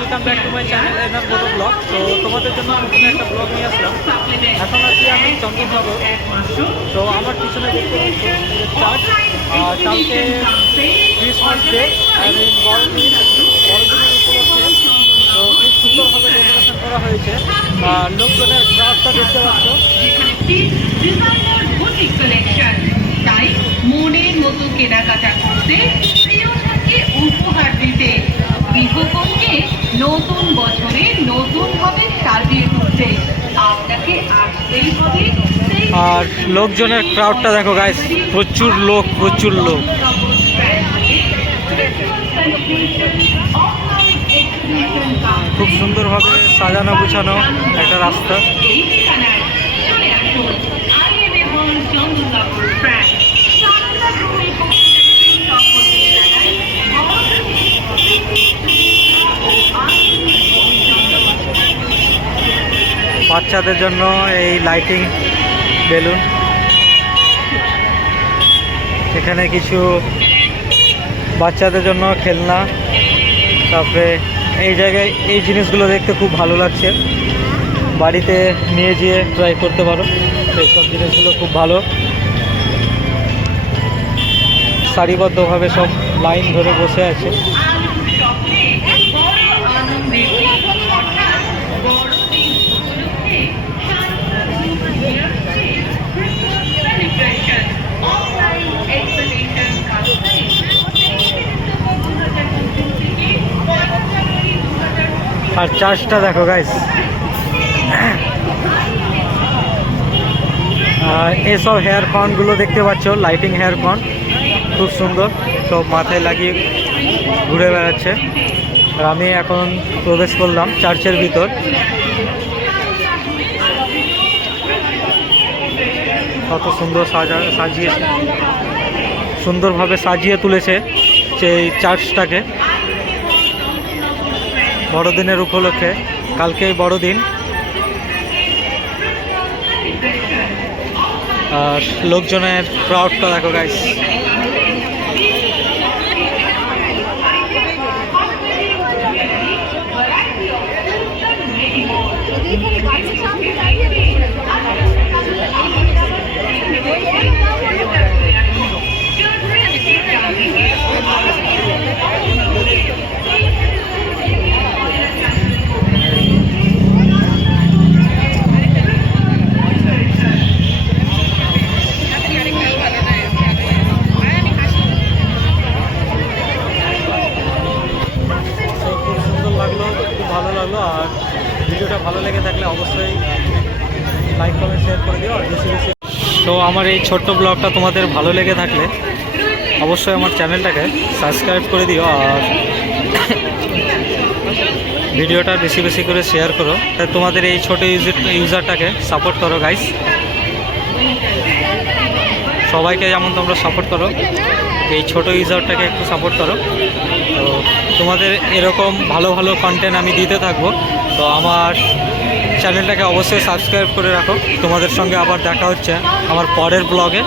Welcome back to my channel এনার moto blog তো তোমাদের জন্য নতুন একটা ব্লগ নিয়ে আসলাম। এখন আছি আমি চন্দননগর তো আমার পিছনে দেখতে চার্চ কালকে ক্রিসমাস ডে আর এই বড়দিন বড়দিনের উপলক্ষে, তো খুব সুন্দরভাবে ডেকোরেশন করা হয়েছে। আর লোকজনের ক্রাফটটা দেখতে পাচ্ছ। মনের মতো কেনাকাটা করতে আর লোকজনের ক্রাউডটা দেখো গাইস প্রচুর লোক প্রচুর লোক। খুব সুন্দরভাবে সাজানো গুছানো একটা রাস্তা। বাচ্চাদের জন্য এই লাইটিং বেলুন এখানে কিছু বাচ্চাদের জন্য খেলনা। তারপরে এই জায়গায় এই জিনিসগুলো দেখতে খুব ভালো লাগছে। বাড়িতে নিয়ে যেয়ে ট্রাই করতে পারো। এইসব জিনিসগুলো খুব ভালো। সারিবদ্ধভাবে সব লাইন ধরে বসে আছে। আর চার্জটা দেখো গাইস আর এসব হেয়ার কনগুলো দেখতে পাচ্ছ লাইটিং হেয়ার কন। খুব সুন্দর, সব মাথায় লাগিয়ে ঘুরে বেড়াচ্ছে। আর আমি এখন প্রবেশ করলাম চার্চের ভিতর। কত সুন্দর সাজা সাজিয়েছে সুন্দরভাবে সাজিয়ে তুলেছে সেই চার্চটাকে। বড়দিনের উপলক্ষে কালকেই বড়দিন। আর লোকজনের ক্রাউডটা দেখো গাইস ভিডিওটা ভালো লেগে থাকলে অবশ্যই লাইক কমেন্ট শেয়ার করে দিও, আর বেশি বেশি তো আমার এই ছোট্ট ব্লগটা তোমাদের ভালো লেগে থাকলে অবশ্যই আমার চ্যানেলটাকে সাবস্ক্রাইব করে দিও, আর ভিডিওটা বেশি বেশি করে শেয়ার করো। তোমাদের এই ছোটো ইউজার ইউজারটাকে সাপোর্ট করো গাইস সবাইকে যেমন তোমরা সাপোর্ট করো, এই ছোট ইউজারটাকে একটু সাপোর্ট করো। তো তোমাদের এরকম ভালো ভালো কন্টেন্ট আমি দিতে থাকব। তো আমার চ্যানেলটাকে অবশ্যই সাবস্ক্রাইব করে রাখো। তোমাদের সঙ্গে আবার দেখা হচ্ছে আমার পরের ব্লগে